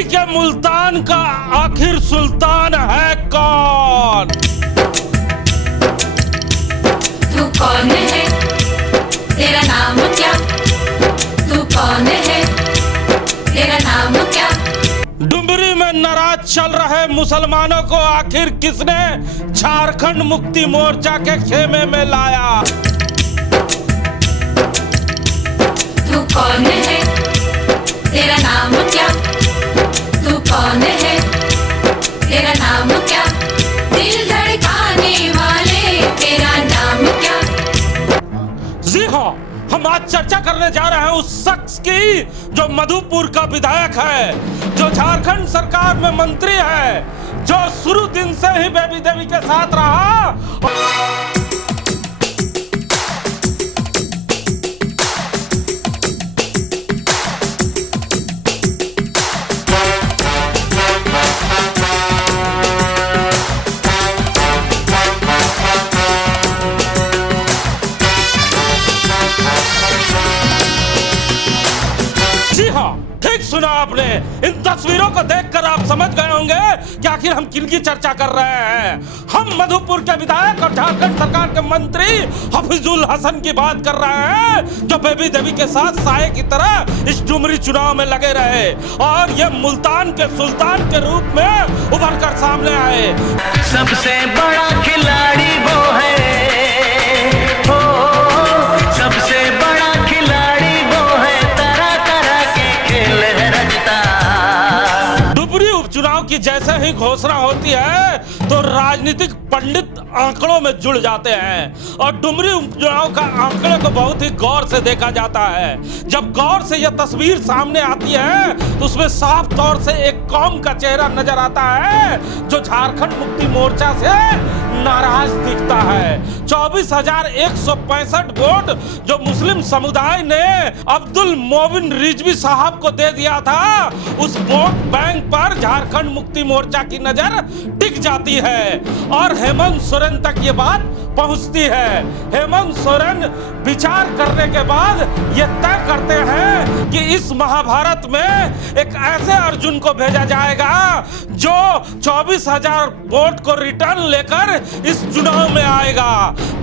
डुमरी के मुल्तान का आखिर सुल्तान है कौन? तू कौन है, तेरा नाम क्या? तू कौन है, तेरा नाम क्या? डुमरी में नाराज चल रहे मुसलमानों को आखिर किसने झारखंड मुक्ति मोर्चा के खेमे में लाया? तू कौन है, तेरा नाम क्या? तू कौन है, तेरा नाम क्या? दिल धड़काने वाले, तेरा नाम क्या? जी हाँ, हम आज चर्चा करने जा रहे हैं उस शख्स की जो मधुपुर का विधायक है, जो झारखंड सरकार में मंत्री है, जो शुरू दिन से ही बेबी देवी के साथ रहा। ठीक सुना आपने। इन तस्वीरों को देखकर आप समझ गए होंगे कि आखिर हम किनकी चर्चा कर रहे हैं। हम मधुपुर के विधायक और झारखंड सरकार के मंत्री हफीजुल हसन की बात कर रहे हैं, जो बेबी देवी के साथ साए की तरह इस डुमरी चुनाव में लगे रहे और ये मुल्तान के सुल्तान के रूप में उभर कर सामने आए। सबसे बड़ा खिलाड़ी वो है, सबसे बड़ा खिलाड़ी वो है, तरह तरह के खेल रचता। डुमरी उपचुनाव की जैसे ही घोषणा होती है तो राजनीतिक पंडित आंकड़ों में जुड़ जाते हैं और डुमरी उपचुनाव का आंकड़े को बहुत ही गौर से देखा जाता है। जब गौर से यह तस्वीर सामने आती है तो उसमें साफ तौर से एक कौम का चेहरा नजर आता है जो झारखंड मुक्ति मोर्चा से नाराज दिखता है। 24,165 वोट जो मुस्लिम समुदाय ने अब्दुल मोबिन रिजवी साहब को दे दिया था, उस वोट बैंक पर झारखंड मुक्ति मोर्चा की नजर टिक जाती है और हेमंत सोरेन तक ये बात पहुंचती है। हेमंत सोरेन विचार करने के बाद ये तय करते हैं कि इस महाभारत में एक ऐसे अर्जुन को भेजा जाएगा जो 24,000 वोट को रिटर्न लेकर इस चुनाव में आएगा।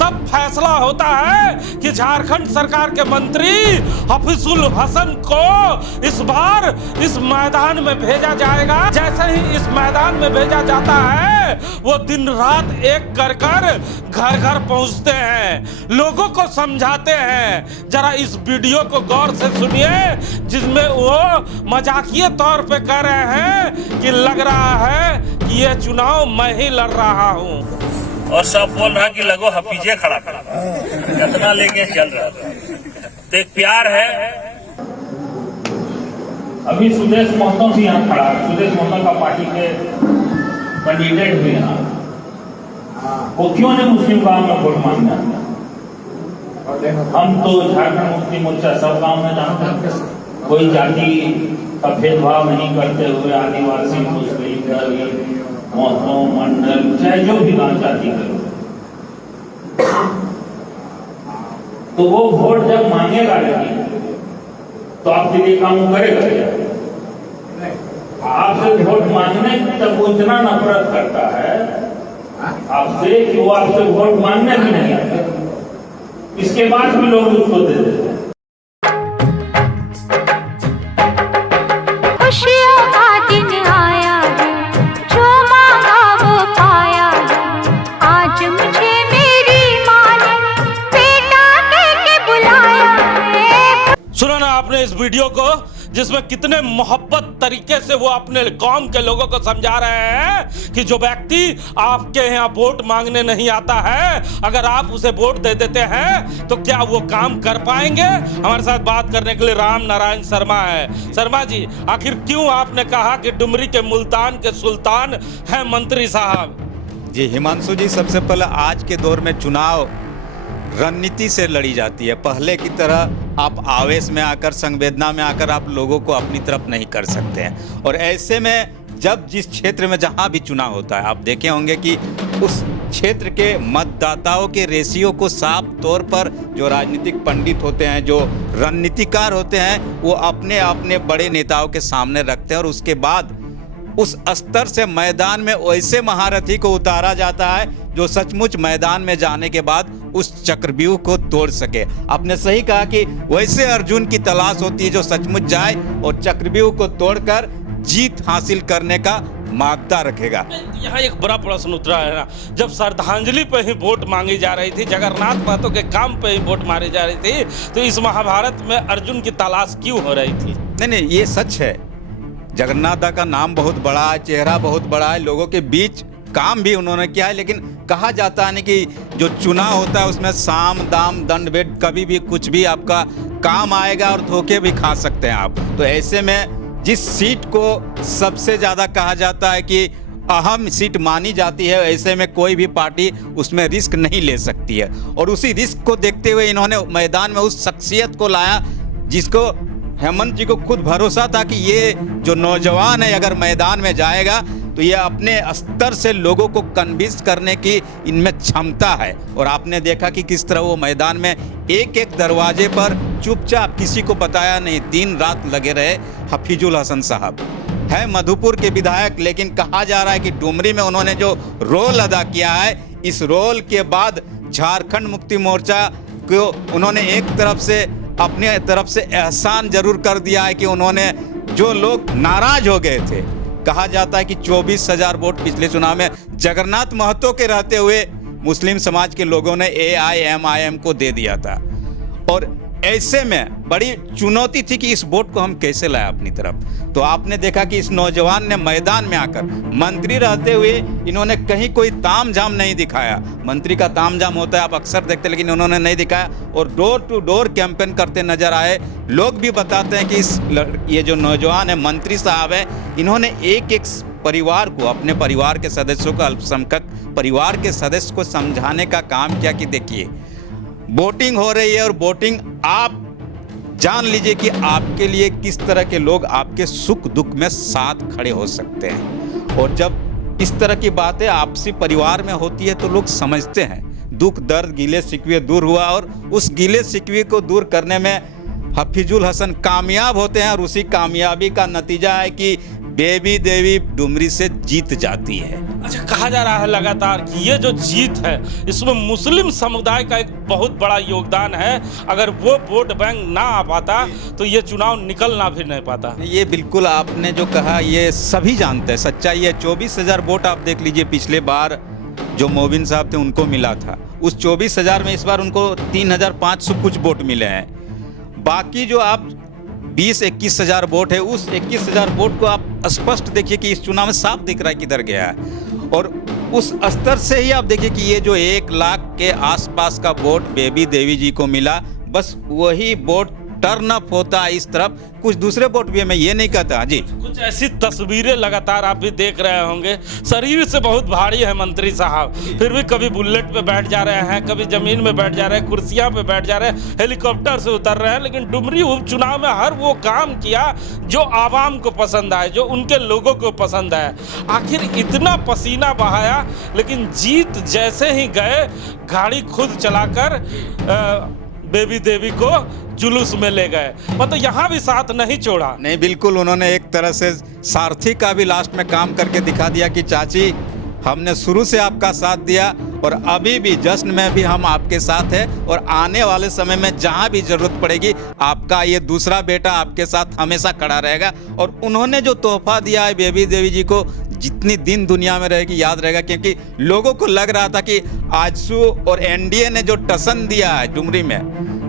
तब फैसला होता है कि झारखंड सरकार के मंत्री हफीजुल हसन को इस बार इस मैदान में भेजा जाएगा। जैसे ही इस मैदान में भेजा जाता है वो दिन रात एक कर घर घर पहुंचते हैं, लोगों को समझाते हैं। जरा इस वीडियो को गौर से सुनिए जिसमें वो मजाकिये तौर पे कह रहे हैं कि लग रहा है कि ये चुनाव मैं ही लड़ रहा हूं और सब बोल रहा कि लगो हफीजे खड़ा खड़ा इतना लेके चल रहा था। तो एक प्यार है। अभी सुदेश महतो भी यहाँ खड़ा है। सुदेश महतो का पार्टी के कैंडिडेट भी यहाँ, वो क्यों नहीं मुस्लिम गांव में वोट मांगना? हम तो झारखंड मुक्ति मोर्चा सब गांव में जानते हैं, कोई जाति का भेदभाव नहीं करते हुए आदिवासी मुस्लिम महतो मंडल चाहे जो भी गांव जाति करो, तो वो वोट जब मांगेगा नहीं तो आपके लिए काम करेगा। आपसे वोट मांगने तब वो इतना नफरत करता है आपसे कि वो आपसे वोट मांगने भी नहीं आते, इसके बाद भी लोग उसको दे देते हैं। खुशियों का दिन आया है, जो मांगा वो पाया है। आज मुझे मेरी माँ ने बेटा कह के बुलाया है। सुना ना आपने इस वीडियो को, जिसमें कितने मोहब्बत तरीके से वो अपने कौम के लोगों को समझा रहे हैं कि जो व्यक्ति आपके यहाँ वोट मांगने नहीं आता है, अगर आप उसे वोट दे देते हैं तो क्या वो काम कर पाएंगे। हमारे साथ बात करने के लिए राम नारायण शर्मा है। शर्मा जी, आखिर क्यों आपने कहा कि डुमरी के मुल्तान के सुल्तान हैं मंत्री साहब? जी हिमांशु जी, सबसे पहले आज के दौर में चुनाव रणनीति से लड़ी जाती है। पहले की तरह आप आवेश में आकर, संवेदना में आकर आप लोगों को अपनी तरफ नहीं कर सकते हैं। और ऐसे में जब जिस क्षेत्र में जहां भी चुनाव होता है, आप देखे होंगे कि उस क्षेत्र के मतदाताओं के रेशियो को साफ तौर पर जो राजनीतिक पंडित होते हैं, जो रणनीतिकार होते हैं वो अपने अपने बड़े नेताओं के सामने रखते हैं और उसके बाद उस स्तर से मैदान में वैसे महारथी को उतारा जाता है जो सचमुच मैदान में जाने के बाद उस चक्रव्यूह को तोड़ सके। आपने सही कहा कि वैसे अर्जुन की तलाश होती है जो सचमुच जाए और चक्रव्यूह को तोड़कर जीत हासिल करने का मादा रखेगा। यहाँ एक बड़ा प्रश्न उतरा है ना, जब श्रद्धांजलि पे ही वोट मांगी जा रही थी, जगन्नाथ महतो के काम पे ही वोट मारी जा रही थी, तो इस महाभारत में अर्जुन की तलाश क्यों हो रही थी? नहीं, ये सच है। जगन्नाथ दा का नाम बहुत बड़ा है, चेहरा बहुत बड़ा है, लोगों के बीच काम भी उन्होंने किया है, लेकिन कहा जाता है कि जो चुनाव होता है उसमें साम दाम दंड भेद कभी भी कुछ भी आपका काम आएगा और धोखे भी खा सकते हैं आप। तो ऐसे में जिस सीट को सबसे ज़्यादा कहा जाता है कि अहम सीट मानी जाती है, ऐसे में कोई भी पार्टी उसमें रिस्क नहीं ले सकती है। और उसी रिस्क को देखते हुए इन्होंने मैदान में उस शख्सियत को लाया जिसको हेमंत जी को खुद भरोसा था कि ये जो नौजवान है अगर मैदान में जाएगा तो ये अपने स्तर से लोगों को कन्विंस करने की इनमें क्षमता है। और आपने देखा कि किस तरह वो मैदान में एक एक दरवाजे पर चुपचाप, किसी को बताया नहीं, दिन रात लगे रहे। हफीजुल हसन साहब है मधुपुर के विधायक, लेकिन कहा जा रहा है कि डुमरी में उन्होंने जो रोल अदा किया है, इस रोल के बाद झारखंड मुक्ति मोर्चा को उन्होंने एक तरफ से अपने तरफ से एहसान जरूर कर दिया है कि उन्होंने जो लोग नाराज हो गए थे, कहा जाता है कि 24,000 वोट पिछले चुनाव में जगन्नाथ महतो के रहते हुए मुस्लिम समाज के लोगों ने AIMIM को दे दिया था। और ऐसे में बड़ी चुनौती थी कि इस वोट को हम कैसे लाए अपनी तरफ। तो आपने देखा कि इस नौजवान ने मैदान में आकर मंत्री रहते हुए इन्होंने कहीं कोई तामझाम नहीं दिखाया। मंत्री का तामझाम होता है, आप अक्सर देखते, लेकिन उन्होंने नहीं दिखाया और डोर टू डोर कैंपेन करते नजर आए। लोग भी बताते हैं कि ये जो नौजवान है, मंत्री साहब है, इन्होंने एक एक परिवार को, अपने परिवार के सदस्यों को, अल्पसंख्यक परिवार के सदस्य को समझाने का काम किया कि देखिए वोटिंग हो रही है और वोटिंग आप जान लीजिए कि आपके लिए किस तरह के लोग आपके सुख दुख में साथ खड़े हो सकते हैं। और जब इस तरह की बातें आपसी परिवार में होती है तो लोग समझते हैं, दुख दर्द गिले शिकवे दूर हुआ और उस गिले शिकवे को दूर करने में हफीजुल हसन कामयाब होते हैं। और उसी कामयाबी का नतीजा है कि बेबी देवी डुमरी से जीत जाती है। अच्छा, कहा जा रहा है लगातार कि ये जो जीत है इसमें मुस्लिम समुदाय का एक बहुत बड़ा योगदान है। अगर वो वोट बैंक ना आ पाता तो ये चुनाव निकलना भी नहीं पाता। ये बिल्कुल आपने जो कहा ये सभी जानते हैं, सच्चाई है। 24,000 वोट आप देख लीजिए, पिछले बार जो मोबिन साहब थे उनको मिला था, उस 24,000 में इस बार उनको 3,500 कुछ वोट मिले हैं। बाकी जो आप 20-21,000 वोट है, उस 21,000 वोट को आप स्पष्ट देखिए कि इस चुनाव में साफ दिख रहा है किधर गया है। और उस स्तर से ही आप देखिए कि ये जो 1 लाख के आसपास का वोट बेबी देवी जी को मिला, बस वही वोट टर्न अप होता है इस तरफ। कुछ दूसरे वोट भी है, मैं ये नहीं कहता। जी, कुछ ऐसी तस्वीरें लगातार आप भी देख रहे होंगे। शरीर से बहुत भारी है मंत्री साहब, फिर भी कभी बुलेट पे बैठ जा रहे हैं, कभी जमीन में बैठ जा रहे हैं, कुर्सियां पे बैठ जा रहे हैं, हेलीकॉप्टर से उतर रहे हैं, लेकिन डुमरी उपचुनाव में हर वो काम किया जो आवाम को पसंद आए, जो उनके लोगों को पसंद आए। आखिर इतना पसीना बहाया, लेकिन जीत जैसे ही गए, गाड़ी खुद चलाकर बेबी देवी को जुलूस में ले गए। मतलब यहाँ भी साथ नहीं छोड़ा। नहीं, बिल्कुल उन्होंने एक तरह से सारथी का भी लास्ट में काम करके दिखा दिया कि चाची हमने शुरू से आपका साथ दिया और अभी भी जश्न में भी हम आपके साथ हैं और आने वाले समय में जहाँ भी जरूरत पड़ेगी आपका ये दूसरा बेटा आपके साथ हमेशा खड़ा रहेगा। और उन्होंने जो तोहफा दिया है बेबी देवी जी को, जितनी दिन दुनिया में रहेगी याद रहेगा, क्योंकि लोगों को लग रहा था कि आजसू और एनडीए ने जो टसन दिया है डुमरी में,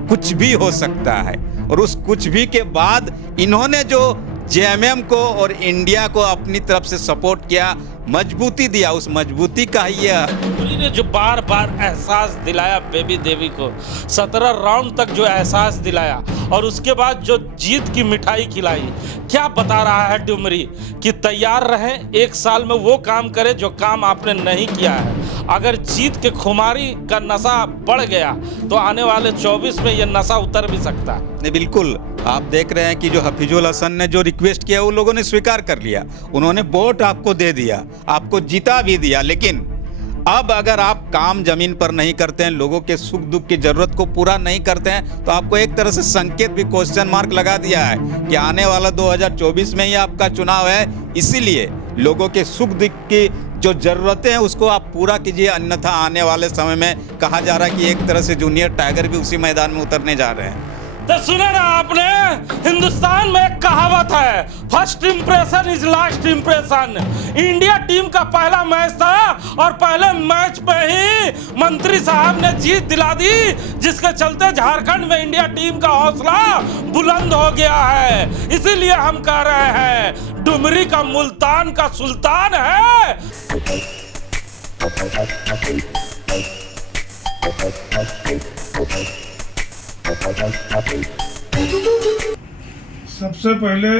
कुछ भी हो सकता है। और उस कुछ भी के बाद इन्होंने जो जेएमएम को और इंडिया को अपनी तरफ से सपोर्ट किया, मजबूती दिया, उस मजबूती का ही ये ने जो बार बार एहसास दिलाया बेबी देवी को, 17 राउंड तक जो एहसास दिलाया और उसके बाद जो जीत की मिठाई खिलाई, क्या बता रहा है डुमरी कि तैयार रहें, 1 साल में वो काम करें जो काम आपने नहीं किया है। अगर जीत के खुमारी का नशा बढ़ गया तो आने वाले 24 में ये नशा उतर भी सकता है। नहीं, बिल्कुल आप देख रहे हैं कि जो हफीजुल हसन ने जो रिक्वेस्ट किया वो लोगों ने स्वीकार कर लिया। उन्होंने वोट आपको दे दिया, आपको जीता भी दिया, लेकिन अब अगर आप काम जमीन पर नहीं करते हैं, लोगों के सुख दुख की जरूरत को पूरा नहीं करते हैं, तो आपको एक तरह से संकेत भी, क्वेश्चन मार्क लगा दिया है कि आने वाला 2024 में ही आपका चुनाव है। इसीलिए लोगों के सुख दुख की जो जरूरतें हैं उसको आप पूरा कीजिए, अन्यथा आने वाले समय में कहा जा रहा है कि एक तरह से जूनियर टाइगर भी उसी मैदान में उतरने जा रहे हैं। तो सुने ना आपने, हिंदुस्तान में एक कहावत है, first impression is last impression. India team का पहला मैच था और पहले मैच पे ही मंत्री साहब ने जीत दिला दी, जिसके चलते झारखंड में इंडिया टीम का हौसला बुलंद हो गया है। इसीलिए हम कह रहे हैं, डुमरी का मुल्तान का सुल्तान है। सबसे पहले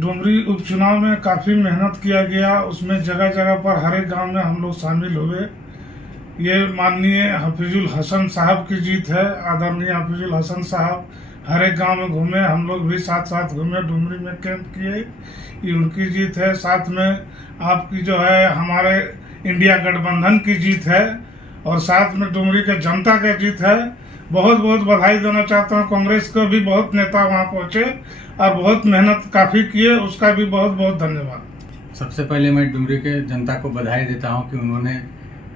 डुमरी उपचुनाव में काफ़ी मेहनत किया गया। उसमें जगह जगह पर हर एक गांव में हम लोग शामिल हुए। ये माननीय हफीजुल हसन साहब की जीत है। आदरणीय हफीजुल हसन साहब हर एक गांव में घूमे, हम लोग भी साथ साथ घूमे, डुमरी में कैंप किए, ये उनकी जीत है। साथ में आपकी जो है हमारे इंडिया गठबंधन की जीत है और साथ में डुमरी के जनता का जीत है। बहुत बहुत बधाई देना चाहता हूँ। कांग्रेस को भी बहुत नेता वहाँ पहुँचे और बहुत मेहनत काफ़ी किए, उसका भी बहुत बहुत धन्यवाद। सबसे पहले मैं डुमरी के जनता को बधाई देता हूँ कि उन्होंने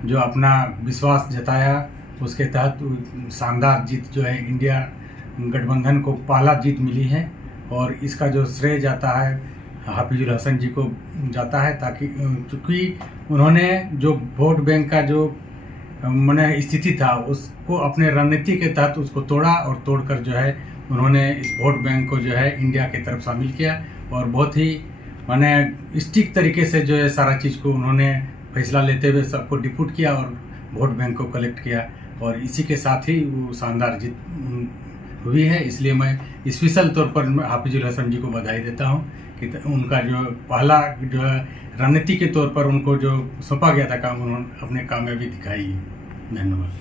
जो अपना विश्वास जताया, उसके तहत शानदार जीत जो है इंडिया गठबंधन को पहला जीत मिली है और इसका जो श्रेय जाता है हाफिजुल हसन जी को जाता है, ताकि चूँकि उन्होंने जो वोट बैंक का जो मैंने स्थिति था उसको अपने रणनीति के तहत उसको तोड़ा और तोड़कर जो है उन्होंने इस वोट बैंक को जो है इंडिया की तरफ शामिल किया और बहुत ही मैंने स्टिक तरीके से जो है सारा चीज़ को उन्होंने फैसला लेते हुए सबको डिप्यूट किया और वोट बैंक को कलेक्ट किया और इसी के साथ ही वो शानदार जीत हुई है। इसलिए मैं स्पेशल तौर पर हाफिजुल हसन जी को बधाई देता हूँ कि उनका जो पहला जो है रणनीति के तौर पर उनको जो सौंपा गया था काम, उन्होंने अपने कामयाबी दिखाई है। धन्यवाद।